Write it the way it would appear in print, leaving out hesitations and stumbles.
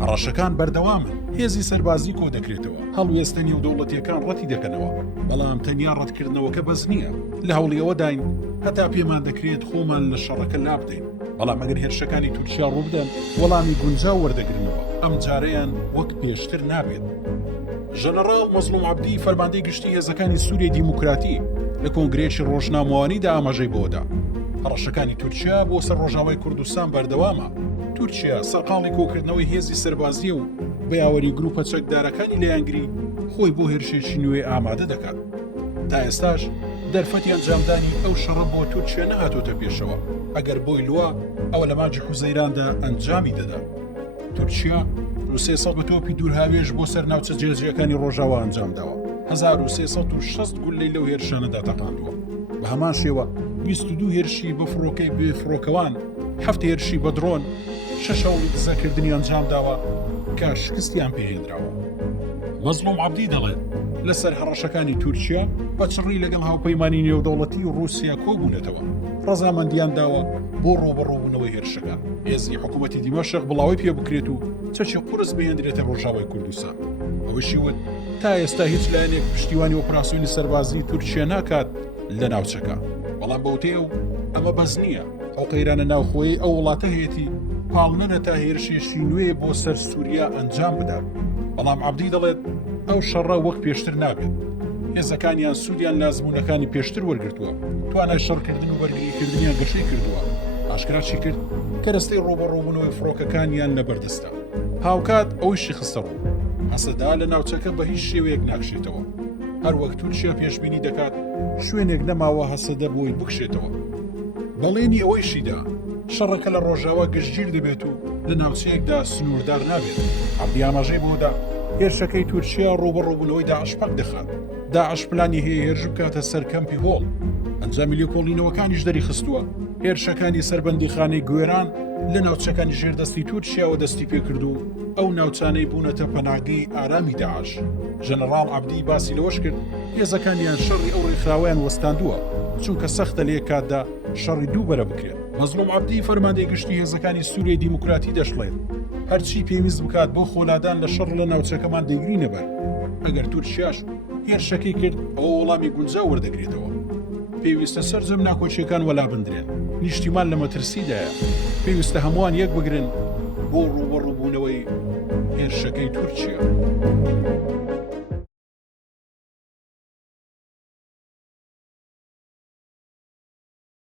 هەڕەشەکان بەردەوامن، هێزی سەربازی کۆ دەکرێتەوە، هەڵوێستە نێودەوڵەتیەکان ڕەتی دەکەنەوە، بەڵام تەنیا ڕەتکردنەوەکە بەس نییە. لە هەوڵیەوە داین هەتا پێمان دەکرێت خۆمان لە شەڕەکە لابدەین، بەڵام ئەگەر هێرشەکانی تورکیا ڕووبدەن وەڵامی گونجاو وەردەگرنەوە، ئەم جارەیان وەک پێشتر نابێت. ژەنەڕاڵ مەزلوم عەبدی فەرماندەی گشتی هێزەکانی سووریای دیموکراتی لە کۆنگرێکی ڕۆژنامەوانیدا ئاماژەی بۆدا. هەڕەشەکانی تورکیا بۆ سەر ڕۆژاوای کوردستان بەردەوامە. تورکیا سەرقاڵی کۆکردنەوەی هێزی سەربازیە و بەیاوەری گروپە چەکدارەکانی لەیانگری خۆی بۆ هێرشێکی نوێ ئامادە دەکات. تا ئێستاش دەرفەتی ئەنجامدانی ئەو شەڕە بۆ تورکیا نەهاتۆتە پێشەوە، ئەگەر بۆی لووە ئەوە لە ماجی حوزەیراندا ئەنجامی دەدا. تورکیا 300 بەتۆپی دوورهاوێژ بۆ سەر ناوچە جێرجیەکانی ڕۆژاوا ئەنجامداوە، 1360 گولەی لەو هێرشانەدا تەقاندووە. بە هەمان شێوە 22 هێرشی بە فڕۆکەی بێ فڕۆکەوان، 7 هێرشی بە درۆن، 6 هەوڵی دزەکردنی ئەنجامداوە کە شکستیان پێهێنراوە. مەزلوم عەبدی دەڵێت لەسەر هەڕەشەکانی تورکیا بەچڕی لەگەڵ هاوپەیمانی نێودەوڵەتی و رووسیا کۆبوونەتەوە، ڕەزامەندیان داوە بۆ ڕۆبەڕۆبوونەوەی هێرشەکان. هێزی حکوومەتی دیمەشق بڵاوی پێ بکرێت و چەکی قورس بهێنرێتە ڕۆژاوای کوردستان. ئەوەشی وت تا ئێستا هیچ لایەنێک پشتیوانی ئۆپراسیۆنی سەربازی تورکیا ناکات لە ناوچەکە، بەڵام بەوتێ و ئەمە بەس نییە، ئەو قەیرانە ناوخۆیی ئەو وڵاتە هەیەی پاڵنەنە تا هێرشێکی نوێ بۆ سەر سووریا ئەنجام بدات. بەڵام عەبدی دەڵێت ئەو شەڕە وەک پێشتر نابێت. هێزەکانیان سوودیان لازمونەکانی پێشتر وەرگرتووە، توانای شەڕکردن و وەرگریکردنیان گەشەی کردووە. ئاشکراچی کرد کە دەستەی ڕۆبەڕۆبوونەوەی فڕۆکەکانیان لەبەردەستە. هاوکات ئەویشی خستە ڕوو، هەسەدا لە ناوچەکە بە هیچ شێوەیەک ناکشێتەوە. هەر وەک تورکیا پێشبینی دەکات شوێنێک نەماوە هەسەدە بۆی بکشێتەوە. بەڵێنی ئەوەیشیدا شەڕەکە لە ڕۆژاوا گشتگیر دەبێت و لە ناوچەیەکدا سنووردار نابێت. عەبدی ئاماژەی بۆدا هێرشەکەی تورکیا ڕۆبەڕۆبوونەوەی داعش پەک دەخات. داعش پلانی هەیە هێرش بکاتە سەر کەمپی هۆڵ. ئەنجامی لێکۆڵینەوەکانیش دەری خستووە. هێرشەکانی سەربەندیخانەی گوێران لە ناوچەکانی ژێردەستی تورکیاوە دەستی پێکرد و ئەو ناوچانەی بوونەتە پەناگەی ئارامی داعش. ژەنەڕاڵ عەبدی باسی لەوەش کرد هێزەکانیان شەڕی ئەو ڕێکخراوەیان وەستاندووە، چونکە سەختە لە یەک کاتدا شەڕی دوو بەرە بکرێت. مەزلوم عەبدی فەرماندەی گشتی هێزەکانی سووریای دیموکراتی دەشڵێت هەرچی پێویست بکات بۆ خۆلادان لە شەڕ لە ناوچەکەمان دەیگرینە بەر. ئەگەر تورکیاش هێرشەکەی کرد ئەوە وەڵامی گونجاو وەردەگرێتەوە. پێویستە سەرجەم ناکۆچیەکان وەلا بندرێن، نیشتیمان لە مەترسیدایە. پێویستە هەمووان یەک بگرن بۆ ڕووبەڕووبوونەوەی هێرشەکەی تورکیا.